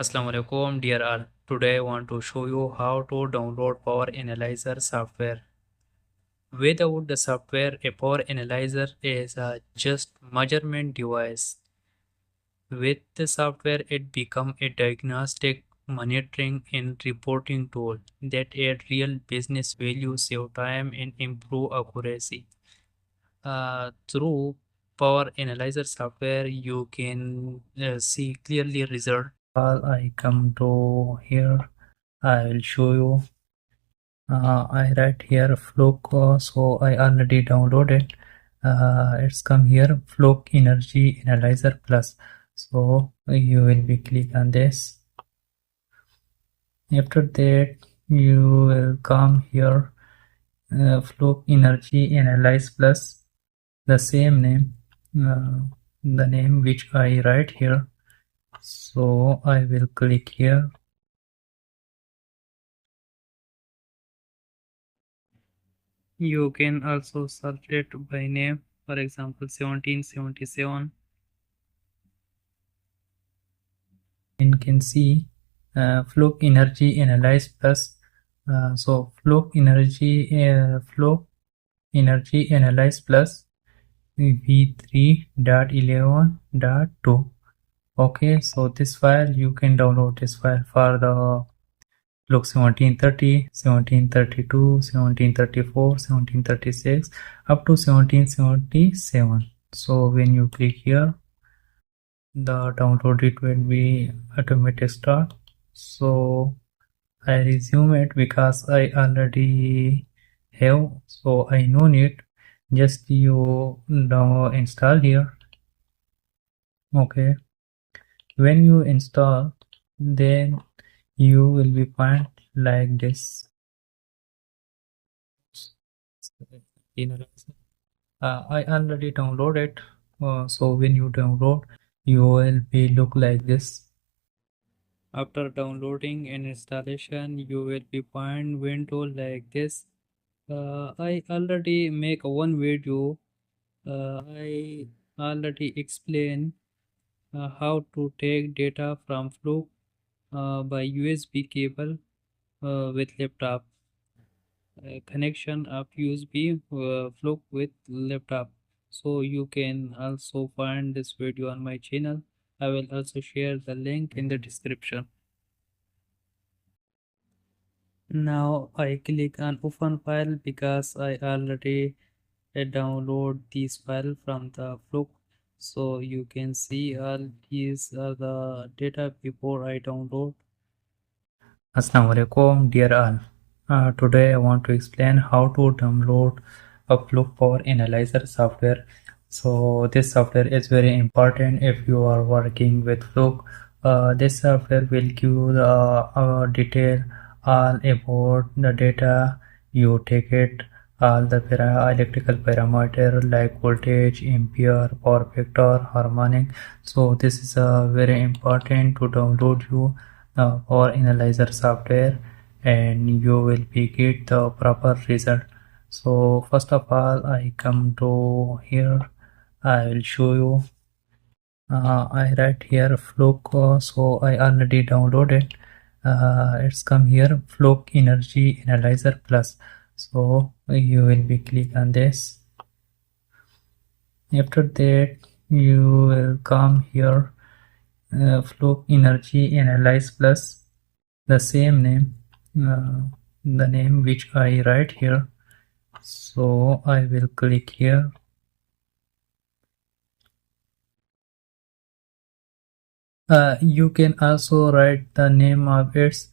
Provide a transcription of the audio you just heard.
Assalamu alaikum dear all. Today I want to show you how to download Power Analyzer software. Without the software, a Power Analyzer is a just measurement device. With the software, it becomes a diagnostic, monitoring, and reporting tool that add real business value, save time, and improve accuracy. Through Power Analyzer software, you can see clearly result. I come to here. I will show you. I write here Fluke, so I already downloaded. It's come here Fluke Energy Analyzer Plus. So you will be click on this. After that, you will come here Fluke Energy Analyze Plus, the same name, the name which I write here. So I will click here. You can also search it by name, for example 1777. You can see Fluke Energy Analyze Plus. So Fluke Energy Analyze Plus v3.11.2. Okay, so this file you can download this file for the Fluke 1730, 1732, 1734, 1736 up to 1777. So when you click here, the download it will be automatic start. So I resume it because I already have, so I no need, just you now install here. Okay, when you install, then you will be find like this. I already downloaded, so when you download, you will be look like this. After downloading and installation, you will be find window like this. I already make one video. I already explain how to take data from Fluke by USB cable with laptop. Connection of USB Fluke with laptop. So you can also find this video on my channel. I will also share the link in the description. Now I click on open file because I already download this file from the Fluke. So you can see all these are the data before I download. Assalamu alaikum dear all. Today I want to explain how to download a Fluke Power Analyzer software. So this software is very important if you are working with Fluke. This software will give you the detail all about the data you take it, all the electrical parameter like voltage, ampere, power factor, harmonic. So this is very important to download you or analyzer software, and you will be get the proper result. So first of all, I come to here. I will show you. I write here Fluke, so I already downloaded. It's come here Fluke Energy Analyzer Plus. So you will be click on this. After that, you will come here Fluke Energy Analyze Plus, the same name, the name which I write here. So I will click here. You can also write the name of its